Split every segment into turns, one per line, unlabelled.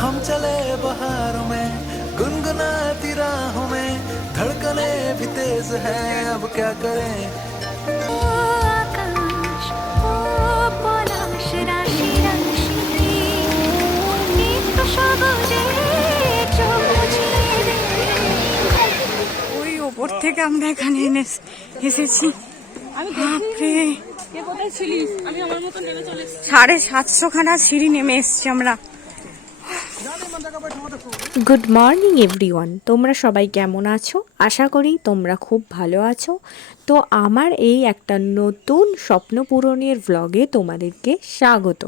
हम चले बहारों में गुनगुनाती राहों में धड़कने भी तेज है अब क्या करें
ও আকাশ ও পলাশ রাশি রাশি নিত্য সবুজে চোখ বুঝিয়ে দে
ওই ওপর থেকে আমরা এখানে এনে এসেছি বাপরে
কে কোথায় ছিলিস আমি আমার মতো নেমে চলে এসেছি
সাড়ে সাতশো খানা সিঁড়ি নেমে এসছি আমরা
গুড মর্নিং এভরিওয়ান তোমরা সবাই কেমন আছো? আশা করি তোমরা খুব ভালো আছো। তো আমার এই একটা নতুন স্বপ্ন পূরণের ভ্লগে তোমাদেরকে স্বাগত।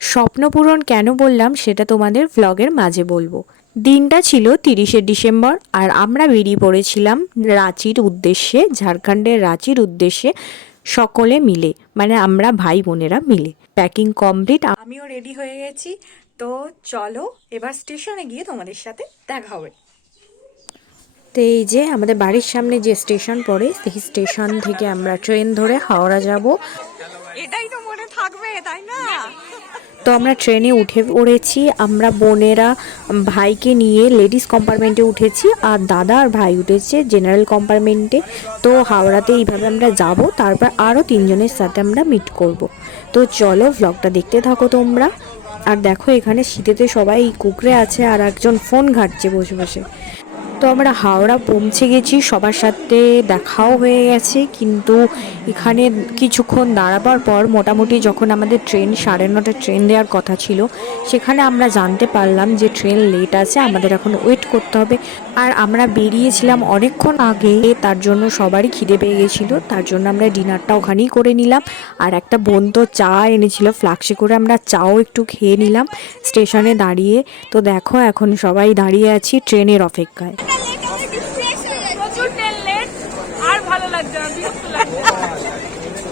স্বপ্ন পূরণ কেন বললাম সেটা তোমাদের ভ্লগের মাঝে বলব। দিনটা ছিল তিরিশে ডিসেম্বর, আর আমরা বেরিয়ে পড়েছিলাম রাঁচির উদ্দেশ্যে, ঝাড়খণ্ডের রাঁচির উদ্দেশ্যে সকলে মিলে মানে আমরা ভাই বোনেরা মিলে। প্যাকিং কমপ্লিট
আমিও রেডি হয়ে গেছি। তো চলো এবার স্টেশনে গিয়ে তোমাদের সাথে দেখা হবে।
তো এই যে আমাদের বাড়ির সামনে যে স্টেশন পড়ে সেই স্টেশন থেকে আমরা ট্রেন ধরে হাওড়া যাব।
এটাই তো মনে থাকবে তাই না?
তো আমরা ট্রেনে উঠে পড়েছি। আমরা বোনেরা ভাইকে নিয়ে লেডিস কম্পার্টমেন্টে উঠেছি আর দাদা আর ভাই উঠেছে জেনারেল কম্পার্টমেন্টে। তো হাওড়াতে এইভাবে আমরা যাব তারপর আরও তিনজনের সাথে আমরা মিট করব। তো চলো ভ্লগটা দেখতে থাকো তোমরা। আর দেখো এখানে শীতেতে সবাই কুকরে আছে আর একজন ফোন ঘাটছে বসে বসে। তো আমরা হাওড়া পৌঁছে গেছি, সবার সাথে দেখাও হয়ে গেছে। কিন্তু এখানে কিছুক্ষণ দাঁড়াবার পর মোটামুটি যখন আমাদের ট্রেন সাড়ে নটার ট্রেন দেওয়ার কথা ছিল, সেখানে আমরা জানতে পারলাম যে ট্রেন লেট আছে, আমাদের এখন ওয়েট করতে হবে। আর আমরা বেরিয়েছিলাম অনেকক্ষণ আগে, তার জন্য সবারই খিদে পেয়ে গেছিল, তার জন্য আমরা ডিনারটা ওখানেই করে নিলাম। আর একটা বোন তো চা এনেছিল, ফ্লাক্সে করে আমরা চাও একটু খেয়ে নিলাম, স্টেশনে দাঁড়িয়ে। তো দেখো এখন সবাই দাঁড়িয়ে আছি ট্রেনের অপেক্ষায়
প্রচুর ট্রেন লেট আর ভালো লাগছে না বিরক্ত লাগছে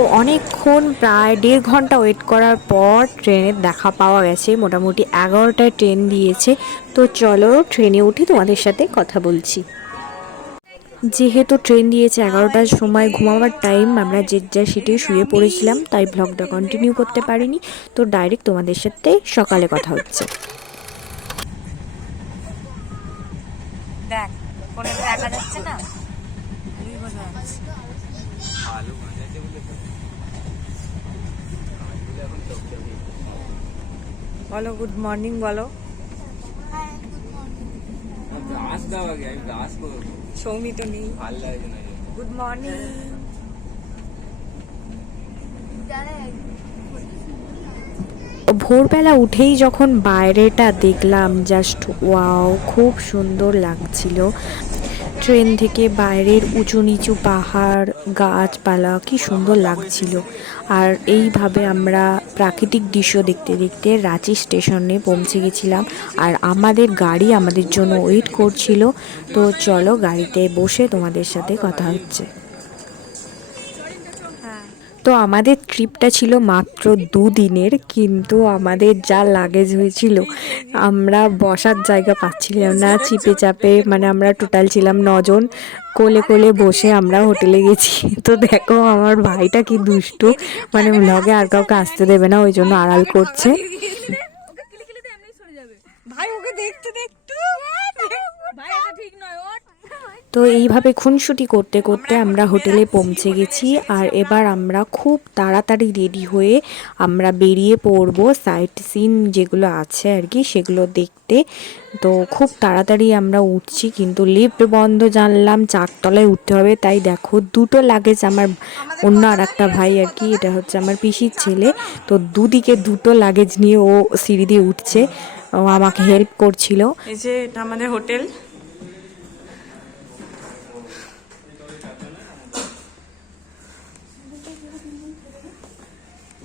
তো অনেকক্ষণ প্রায় দেড় ঘণ্টা ওয়েট করার পর ট্রেনের দেখা পাওয়া গেছে। মোটামুটি এগারোটায় ট্রেন দিয়েছে। তো চলো ট্রেনে উঠে তোমাদের সাথে কথা বলছি। যেহেতু ট্রেন দিয়েছে এগারোটার সময় ঘুমাবার টাইম আমরা যে যা সিটে শুয়ে পড়েছিলাম, তাই ব্লগটা কন্টিনিউ করতে পারিনি। তো ডাইরেক্ট তোমাদের সাথে সকালে কথা হচ্ছে
দেখ ফোনে তো দেখা যাচ্ছে না খালি বোঝা যাচ্ছে। বলো গুড মর্নিং বলো। সৌমি তো নেই গুড মর্নিং
ভোরবেলা উঠেই যখন বাইরেটা দেখলাম জাস্ট ওয়াও খুব সুন্দর লাগছিল। ট্রেন থেকে বাইরের উঁচু নিচু পাহাড়, গাছপালা, কি সুন্দর লাগছিল। আর এইভাবে আমরা প্রাকৃতিক দৃশ্য দেখতে দেখতে রাঁচি স্টেশনে পৌঁছে গেছিলাম। আর আমাদের গাড়ি আমাদের জন্য ওয়েট করছিল। তো চলো গাড়িতে বসে তোমাদের সাথে কথা হচ্ছে। তো আমাদের ট্রিপটা ছিল মাত্র দুদিনের কিন্তু আমাদের যা লাগেজ হয়েছিল আমরা বসার জায়গা পাচ্ছিলাম না। চিপে চাপে মানে আমরা টোটাল ছিলাম নজন। কোলে কোলে বসে আমরা হোটেলে গেছি। তো দেখো আমার ভাইটা কি দুষ্টু। মানে ব্লগে আর কাউকে আসতে দেবে না ওই জন্য আড়াল করছে।
ভাই ওকে দেখতে দেখতে
ভাই এটা ঠিক নয়
তো এইভাবে খুনসুটি করতে করতে আমরা হোটেলে পৌঁছে গেছি আর এবার আমরা খুব তাড়াতাড়ি রেডি হয়ে আমরা বেরিয়ে পড়ব সাইট সিন যেগুলো আছে আর কি, সেগুলো দেখতে। তো খুব তাড়াতাড়ি আমরা উঠছি কিন্তু লিফট বন্ধ জানলাম, চারতলায় উঠতে হবে। তাই দেখো দুটো লাগেজ আমার অন্য আর একটা ভাই আর কি, এটা হচ্ছে আমার পিসির ছেলে। তো দুদিকে দুটো লাগেজ নিয়ে ও সিঁড়ি দিয়ে উঠছে। ও আমাকে হেল্প করছিল।
এই যে এটা আমাদের হোটেল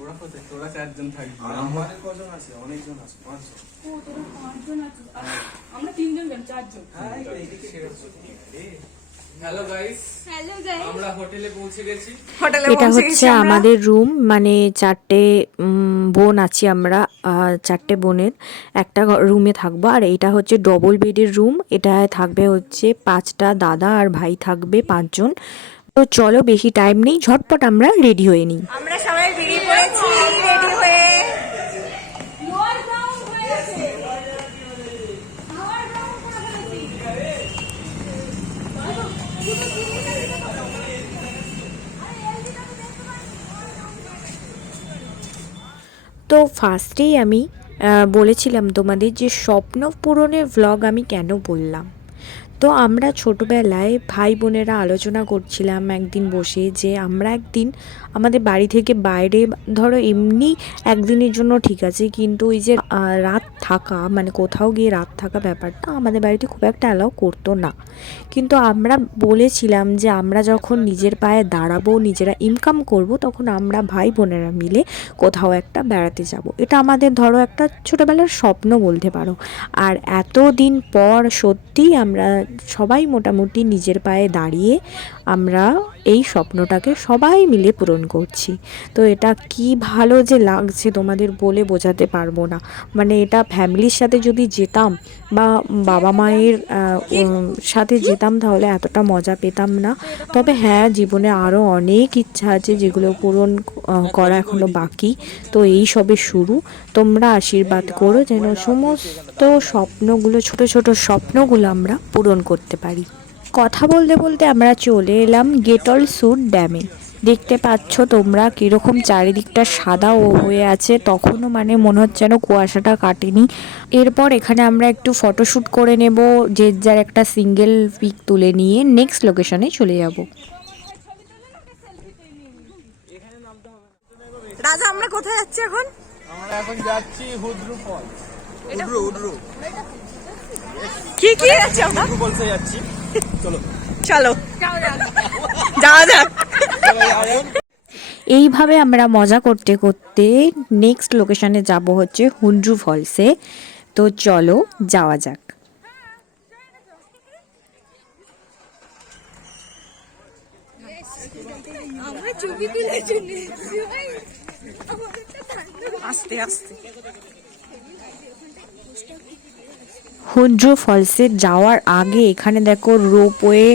তোরা তোরা চারজন থাকবি।
আমাদের কজন আছে? অনেকজন আছে পাঁচজন।
আমরা তিনজন চারজন।
হ্যালো গাইস আমরা হোটেলে পৌঁছে গেছি।
হোটেলে
এটা হচ্ছে আমাদের রুম মানে চারটে বোন আছি আমরা চারটে বোনের। একটা রুমে থাকব। আর এটা হচ্ছে ডবল বেডের রুম এটায় থাকবে হচ্ছে পাঁচটা দাদা আর ভাই থাকবে পাঁচজন। তো চলো বেশি টাইম নেই ঝটপট আমরা রেডি হয়ে নিই।
আমরা সবাই রেডি হয়ে।
তো ফার্স্টেই আমি বলেছিলাম তোমাদের যে স্বপ্ন পূরণের ভ্লগ আমি কেন বললাম? তো আমরা ছোটবেলায় ভাই বোনেরা আলোচনা করছিলাম একদিন বসে যে আমরা একদিন আমাদের বাড়ি থেকে বাইরে, ধরো এমনি একদিনের জন্য ঠিক আছে, কিন্তু ওই যে রাত থাকা মানে কোথাও গিয়ে রাত থাকা ব্যাপারটা আমাদের বাড়িতে খুব একটা অ্যালাউ করতো না। কিন্তু আমরা বলেছিলাম যে আমরা যখন নিজের পায়ে দাঁড়াবো, নিজেরা ইনকাম করব, তখন আমরা ভাই বোনেরা মিলে কোথাও একটা বেড়াতে যাব। এটা আমাদের ধরো একটা ছোটোবেলার স্বপ্ন বলতে পারো। আর এতদিন পর সত্যিই আমরা সবাই মোটামুটি নিজের পায়ে দাঁড়িয়ে আমরা এই স্বপ্নটাকে সবাই মিলে পূরণ করছি। তো এটা কি ভালো যে লাগছে তোমাদের বলে বোঝাতে পারব না। মানে এটা ফ্যামিলির সাথে যদি যেতাম বা বাবা মায়ের সাথে যেতাম তাহলে এতটা মজা পেতাম না। তবে হ্যাঁ জীবনে আরও অনেক ইচ্ছা আছে যেগুলো পূরণ করা এখনও বাকি। তো এই সবে শুরু। তোমরা আশীর্বাদ করো যেন সমস্ত স্বপ্নগুলো, ছোট ছোট স্বপ্নগুলো আমরা পূরণ করতে পারি। কথা বলতে বলতে আমরা চলে এলাম গেটল সুট ড্যামে। দেখতে পাচ্ছ তোমরা কীরকম চারিদিকটা সাদা ও হয়ে আছে। তখনও মানে মনে হচ্ছে যেন কুয়াশাটা কাটেনি। এরপর এখানে আমরা একটু ফটোশ্যুট করে নেব যে যার একটা সিঙ্গেল পিক তুলে নিয়ে নেক্সট লোকেশনে চলে যাব।
রাজা আমরা কোথায় যাচ্ছি এখন?
আমরা এখন যাচ্ছি হুদ্রু ফল উড্রু উড্রু
কি কি? যাচ্ছি আমরা
ফলসে যাচ্ছি। চলো।
চলো। যাওয়া যাক।
এইভাবে আমরা মজা করতে করতে নেক্সট লোকেশনে যাব হচ্ছে হুন্ড্রু ফলসে তো চলো যাওয়া যাক।
আস্তে আস্তে।
হুন্ড্রু ফলসে যাওয়ার আগে এখানে দেখো রোপওয়ে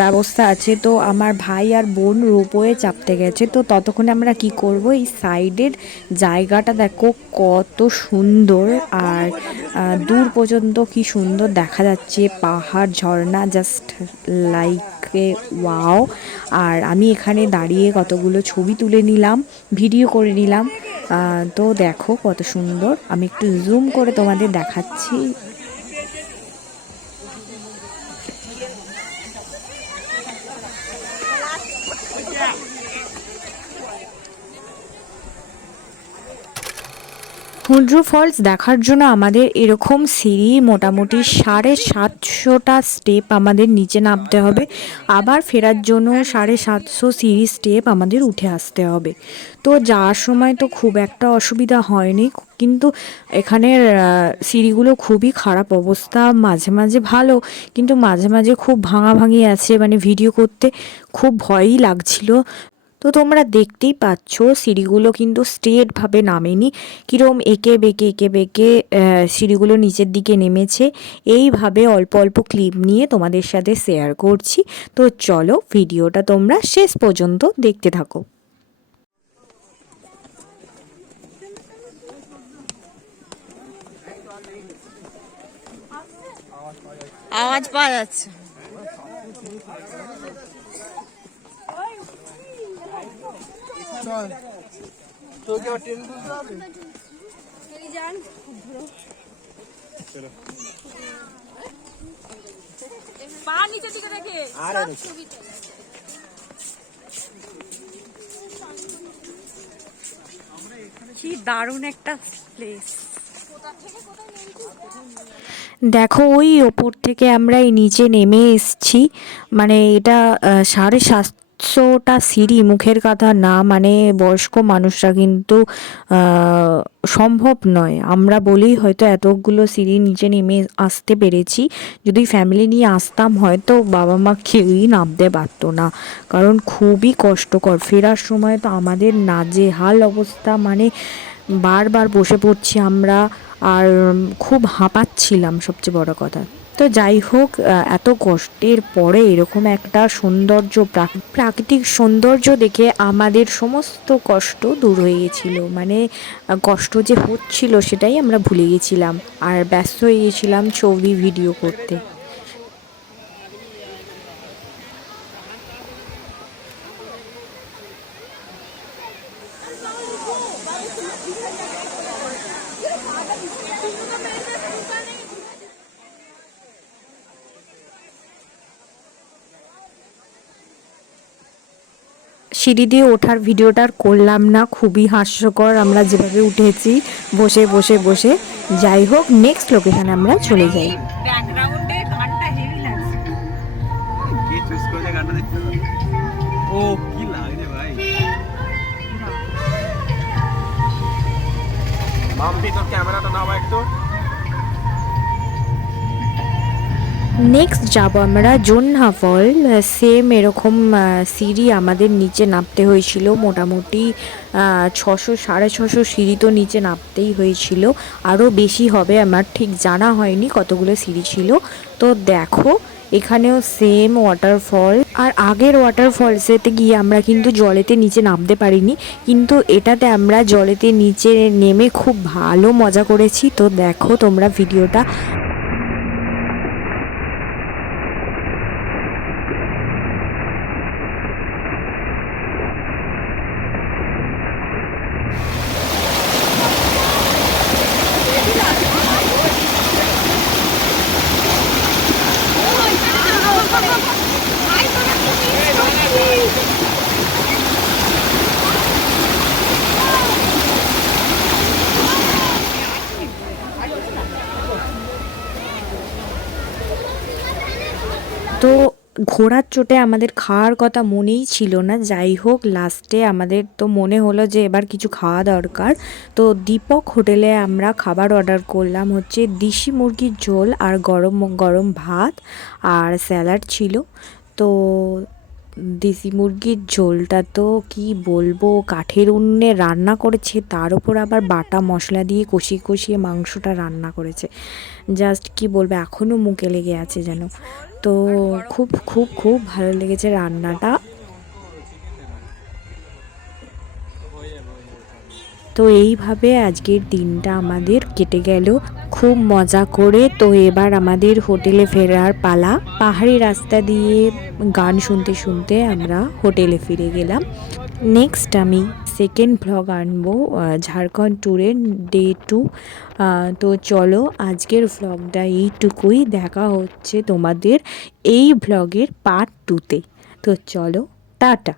ব্যবস্থা আছে। তো আমার ভাই আর বোন রোপওয়ে চাপতে গেছে। তো ততক্ষণে আমরা কি করব? এই সাইডের জায়গাটা দেখো কত সুন্দর আর দূর পর্যন্ত কি সুন্দর দেখা যাচ্ছে। পাহাড় ঝর্ণা জাস্ট লাইক এ ওয়াও আর আমি এখানে দাঁড়িয়ে কতগুলো ছবি তুলে নিলাম, ভিডিও করে নিলাম। তো দেখো কত সুন্দর। আমি একটু জুম করে তোমাদের দেখাচ্ছি। হুন্ড্রু ফলস দেখার জন্য আমাদের এরকম সিঁড়ি মোটামুটি সাড়ে সাতশোটা স্টেপ আমাদের নিচে নামতে হবে। আবার ফেরার জন্য সাড়ে সাতশো সিঁড়ি স্টেপ আমাদের উঠে আসতে হবে। তো যাওয়ার সময় তো খুব একটা অসুবিধা হয়নি, কিন্তু এখানের সিঁড়িগুলো খুবই খারাপ অবস্থা, মাঝে মাঝে ভালো, কিন্তু মাঝে মাঝে খুব ভাঙাভাঙি আছে মানে ভিডিও করতে খুব ভয়ই লাগছিল। তো তোমরা দেখতেই পাচ্ছ, সিঁড়িগুলো কিন্তু স্ট্রেটভাবে নামেনি। কীরকম এঁকে বেঁকে এঁকে বেঁকে সিঁড়িগুলো নিচের দিকে নেমেছে। এইভাবে অল্প অল্প ক্লিপ নিয়ে তোমাদের সাথে শেয়ার করছি। তো চলো ভিডিওটা তোমরা শেষ পর্যন্ত দেখতে থাকো।
আওয়াজ পাওয়া যাচ্ছে।
তোকে আবার ট্রেন তুলতে হবে?
পা নিচের দিকে রেখে।
আর আর
কি দারুণ একটা প্লেস
দেখো ওই ওপর থেকে আমরা এই নিচে নেমে এসছি। মানে এটা আহ, সাড়ে সাতশোটা সিঁড়ি, মুখের কথা না মানে বয়স্ক মানুষরা কিন্তু সম্ভব নয়। আমরা বলেই হয়তো এতগুলো সিঁড়ি নিচে নেমে আসতে পেরেছি। যদি ফ্যামিলি নিয়ে আসতাম হয়তো বাবা মা কেউই নামতে পারতো না। কারণ খুবই কষ্টকর। ফেরার সময় তো আমাদের নাজেহাল অবস্থা মানে বারবার বসে পড়ছি আমরা, আর খুব হাঁপাচ্ছিলাম সবচেয়ে বড় কথা। তো যাই হোক এত কষ্টের পরে এরকম একটা সৌন্দর্য, প্রাক- প্রাকৃতিক সৌন্দর্য দেখে আমাদের সমস্ত কষ্ট দূর হয়ে গেছিল। মানে কষ্ট যে হচ্ছিল সেটাই আমরা ভুলে গেছিলাম। আর ব্যস্ত হয়ে গেছিলাম ছবি, ভিডিও করতে। সিঁড়ি দিয়ে ওঠার ভিডিওটা আর করলাম না খুবই হাস্যকর। আমরা যেভাবে উঠেছি বসে বসে বসে। যাই হোক নেক্সট লোকেশনে আমরা চলে যাই?
ও কি ভাই। মাম্পি তোর ক্যামেরাটা নাও একটু।
নেক্সট যাব আমরা জোন্হা ফল সেম এরকম সিঁড়ি আমাদের নিচে নামতে হয়েছিল। মোটামুটি ছশো, সাড়ে ছশো সিঁড়ি তো নিচে নামতেই হয়েছিল। আরও বেশি হবে আমার, ঠিক জানা হয়নি কতগুলো সিঁড়ি ছিল। তো দেখো, এখানেও সেম ওয়াটারফল আর আগের ওয়াটারফলসেতে গিয়ে আমরা কিন্তু জলেতে নিচে নামতে পারিনি। কিন্তু এটাতে আমরা জলেতে নিচে নেমে খুব ভালো মজা করেছি। তো দেখো তোমরা ভিডিওটা তো ঘোড়ার চোটে আমাদের খাওয়ার কথা মনেই ছিল না। যাই হোক লাস্টে আমাদের তো মনে হলো যে এবার কিছু খাওয়া দরকার। তো দীপক হোটেলে আমরা খাবার অর্ডার করলাম হচ্ছে দেশি মুরগির ঝোল আর গরম গরম ভাত আর স্যালাড ছিল। তো দেশি মুরগির ঝোলটা তো কি বলব? কাঠের উনুনে রান্না করেছে তার উপর আবার বাটা মশলা দিয়ে কষিয়ে কষিয়ে মাংসটা রান্না করেছে। জাস্ট কি বলব এখনও মুখে লেগে আছে যেন। তো খুব খুব খুব ভালো লেগেছে রান্নাটা। তো এইভাবে আজকের দিনটা আমাদের কেটে গেল। খুব মজা করে। তো এবার আমাদের হোটেলে ফেরার পালা। পাহাড়ি রাস্তা দিয়ে গান শুনতে শুনতে আমরা হোটেলে ফিরে গেলাম। নেক্সট আমি সেকেন্ড ভ্লগ আনব ঝাড়খণ্ড ট্যুরের ডে টু তো চলো আজকের ভ্লগটা এইটুকুই। দেখা হচ্ছে তোমাদের এই ভ্লগের পার্ট টুতে তো চলো, টাটা।